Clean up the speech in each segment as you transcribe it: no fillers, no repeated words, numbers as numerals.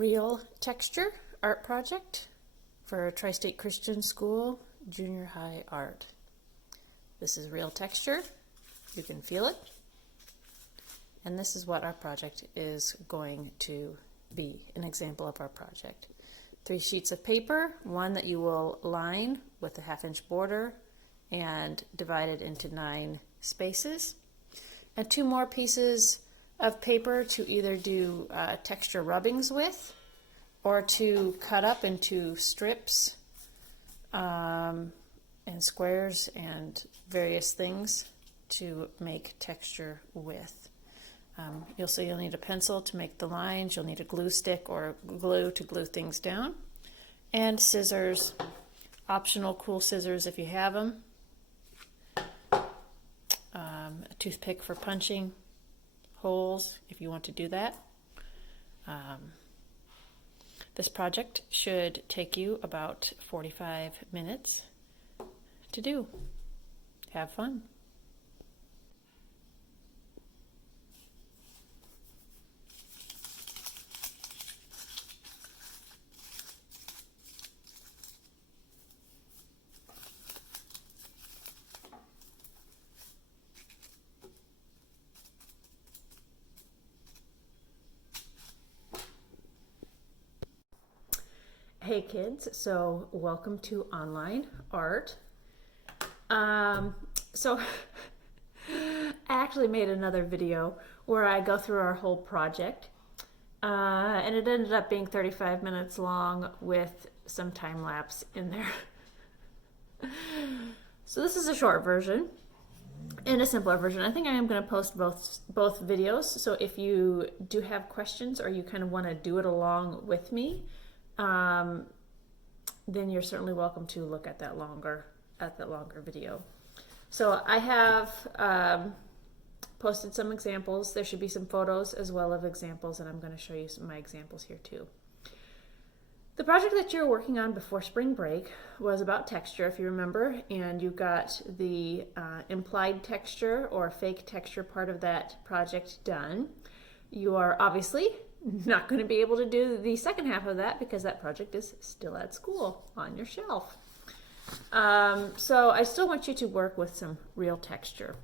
Real texture art project for Tri-State Christian School Junior High Art. This is real texture. You can feel it. And this is what our project is going to be, an example of our project. 3 sheets of paper, one that you will line with a 1/2-inch border and divide it into 9 spaces. And 2 more pieces of paper to either do texture rubbings with or to cut up into strips and squares and various things to make texture with. You'll need a pencil to make the lines. You'll need a glue stick or glue to glue things down, and scissors, optional cool scissors if you have them, a toothpick for punching holes if you want to do that. This project should take you about 45 minutes to do. Have fun. Hey kids, so welcome to online art. So I actually made another video where I go through our whole project, and it ended up being 35 minutes long with some time lapse in there. So this is a short version and a simpler version. I think I am going to post both videos, so if you do have questions or you kind of want to do it along with me, then you're certainly welcome to look at that longer video. So I have posted some examples. There should be some photos as well of examples, and I'm going to show you some of my examples here too. The project that you're working on before spring break was about texture, if you remember, and you got the implied texture or fake texture part of that project done. You are obviously not going to be able to do the second half of that because that project is still at school on your shelf. So I still want you to work with some real texture.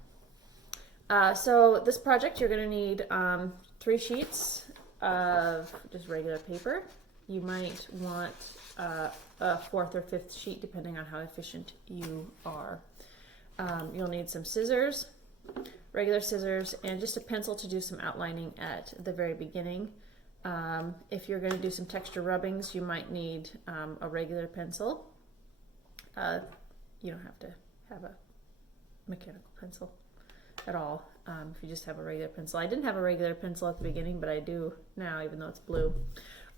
So this project, you're going to need 3 sheets of just regular paper. You might want a 4th or 5th sheet depending on how efficient you are. You'll need some scissors, regular scissors, and just a pencil to do some outlining at the very beginning. If you're going to do some texture rubbings, you might need a regular pencil. You don't have to have a mechanical pencil at all if you just have a regular pencil. I didn't have a regular pencil at the beginning, but I do now, even though it's blue.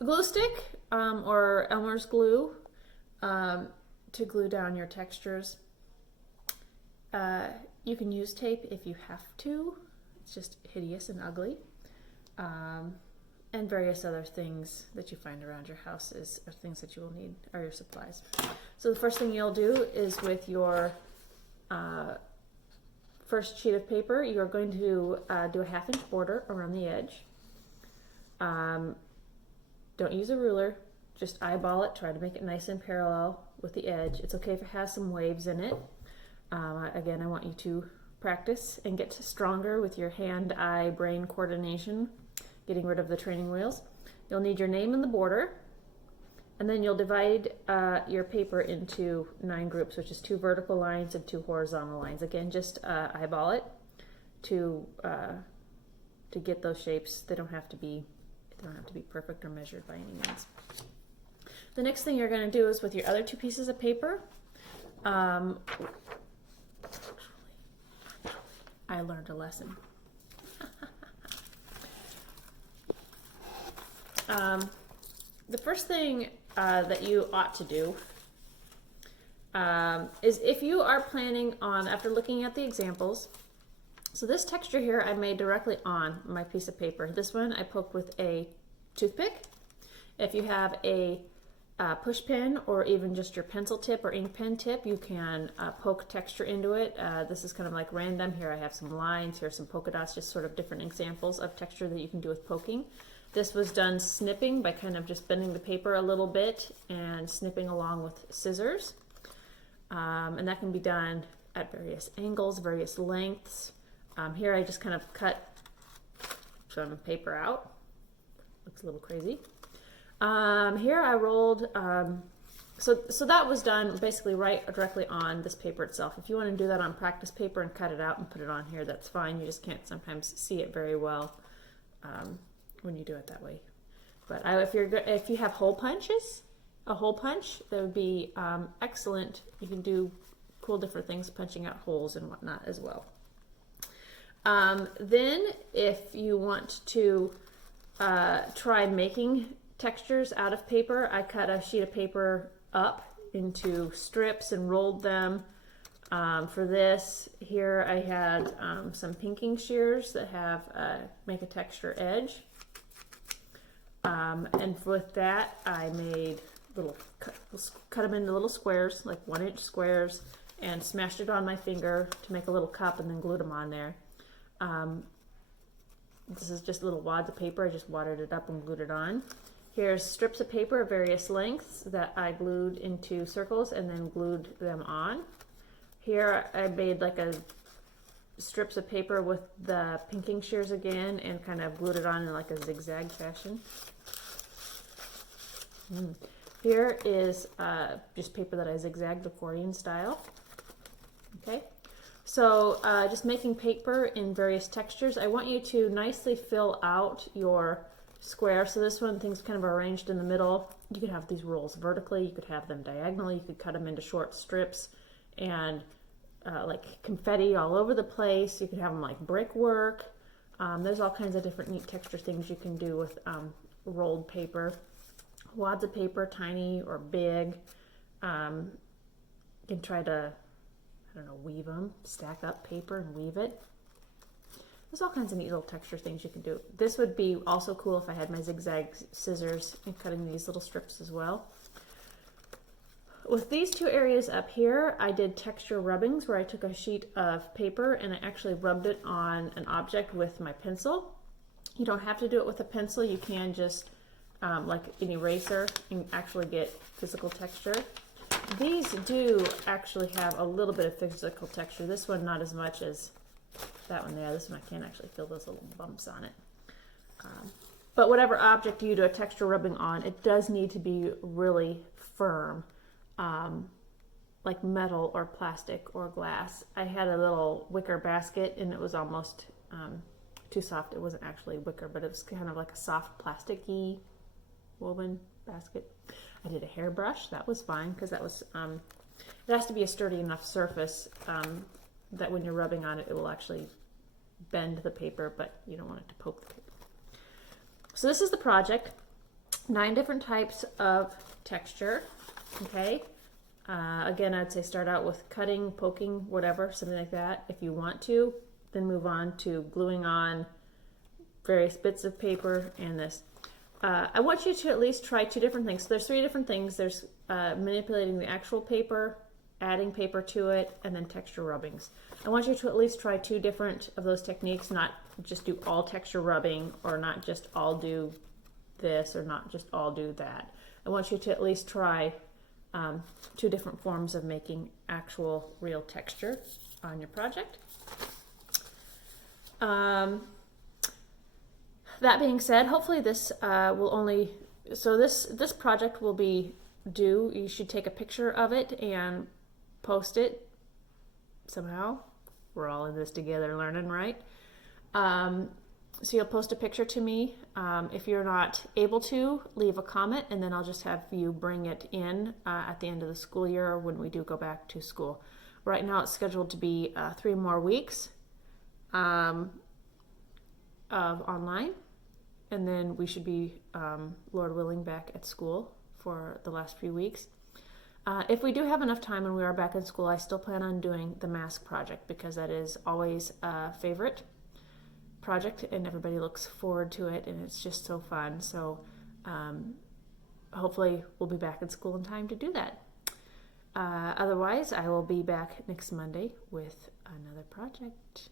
A glue stick or Elmer's glue to glue down your textures. You can use tape if you have to. It's just hideous and ugly. And various other things that you find around your house are things that you will need, are your supplies. So the first thing you'll do is with your first sheet of paper, you're going to do a 1/2-inch border around the edge. Don't use a ruler, just eyeball it, try to make it nice and parallel with the edge. It's okay if it has some waves in it. Again, I want you to practice and get stronger with your hand-eye brain coordination, getting rid of the training wheels. You'll need your name in the border, and then you'll divide your paper into 9 groups, which is 2 vertical lines and 2 horizontal lines. Again, just eyeball it to get those shapes. They don't have to be perfect or measured by any means. The next thing you're going to do is with your other 2 pieces of paper. I learned a lesson. The first thing that you ought to do is if you are planning on, after looking at the examples, so this texture here I made directly on my piece of paper. This one I poked with a toothpick. If you have a push pen or even just your pencil tip or ink pen tip, you can poke texture into it. This is kind of like random. Here I have some lines, here's some polka dots, just sort of different examples of texture that you can do with poking. This was done snipping by kind of just bending the paper a little bit and snipping along with scissors. And that can be done at various angles, various lengths. Here I just kind of cut some paper out. Looks a little crazy. Here I rolled, so that was done basically right directly on this paper itself. If you want to do that on practice paper and cut it out and put it on here, that's fine. You just can't sometimes see it very well when you do it that way. But if you have hole punches, a hole punch, that would be excellent. You can do cool different things, punching out holes and whatnot as well. Then if you want to try making textures out of paper, I cut a sheet of paper up into strips and rolled them. For this, here I had some pinking shears that have make a texture edge. And with that, I made cut them into little squares, like 1-inch squares, and smashed it on my finger to make a little cup and then glued them on there. This is just little wads of paper. I just watered it up and glued it on. Here's strips of paper of various lengths that I glued into circles and then glued them on. Here I made like strips of paper with the pinking shears again and kind of glued it on in like a zigzag fashion. Here is just paper that I zigzagged accordion style. Okay. So just making paper in various textures. I want you to nicely fill out your square. So this one, things kind of arranged in the middle. You could have these rolls vertically, you could have them diagonally, you could cut them into short strips and like confetti all over the place. You could have them like brickwork. There's all kinds of different neat texture things you can do with rolled paper. Wads of paper, tiny or big. You can try to, I don't know, weave them, stack up paper and weave it. There's all kinds of neat little texture things you can do. This would be also cool if I had my zigzag scissors and cutting these little strips as well. With these two areas up here, I did texture rubbings where I took a sheet of paper and I actually rubbed it on an object with my pencil. You don't have to do it with a pencil. You can just, like an eraser, and actually get physical texture. These do actually have a little bit of physical texture. This one not as much as that one there. This one I can actually feel those little bumps on it. But whatever object you do a texture rubbing on, it does need to be really firm, like metal or plastic or glass. I had a little wicker basket and it was almost too soft. It wasn't actually wicker, but it was kind of like a soft plasticky woven basket. I did a hairbrush. That was fine because that was, it has to be a sturdy enough surface that when you're rubbing on it, it will actually bend the paper, but you don't want it to poke the paper. So this is the project. 9 different types of texture. Okay. Again, I'd say start out with cutting, poking, whatever, something like that. If you want to, then move on to gluing on various bits of paper and this. I want you to at least try 2 different things. So there's 3 different things. There's manipulating the actual paper, adding paper to it, and then texture rubbings. I want you to at least try 2 different of those techniques, not just do all texture rubbing or not just all do this or not just all do that. I want you to at least try 2 different forms of making actual real texture on your project. That being said, hopefully this will only, so this project will be due, you should take a picture of it and post it somehow. We're all in this together learning, right? So you'll post a picture to me. If you're not able to, leave a comment and then I'll just have you bring it in at the end of the school year or when we do go back to school. Right now it's scheduled to be 3 more weeks of online. And then we should be, Lord willing, back at school for the last few weeks. If we do have enough time and we are back in school, I still plan on doing the mask project because that is always a favorite project and everybody looks forward to it and it's just so fun. So hopefully we'll be back in school in time to do that. Otherwise, I will be back next Monday with another project.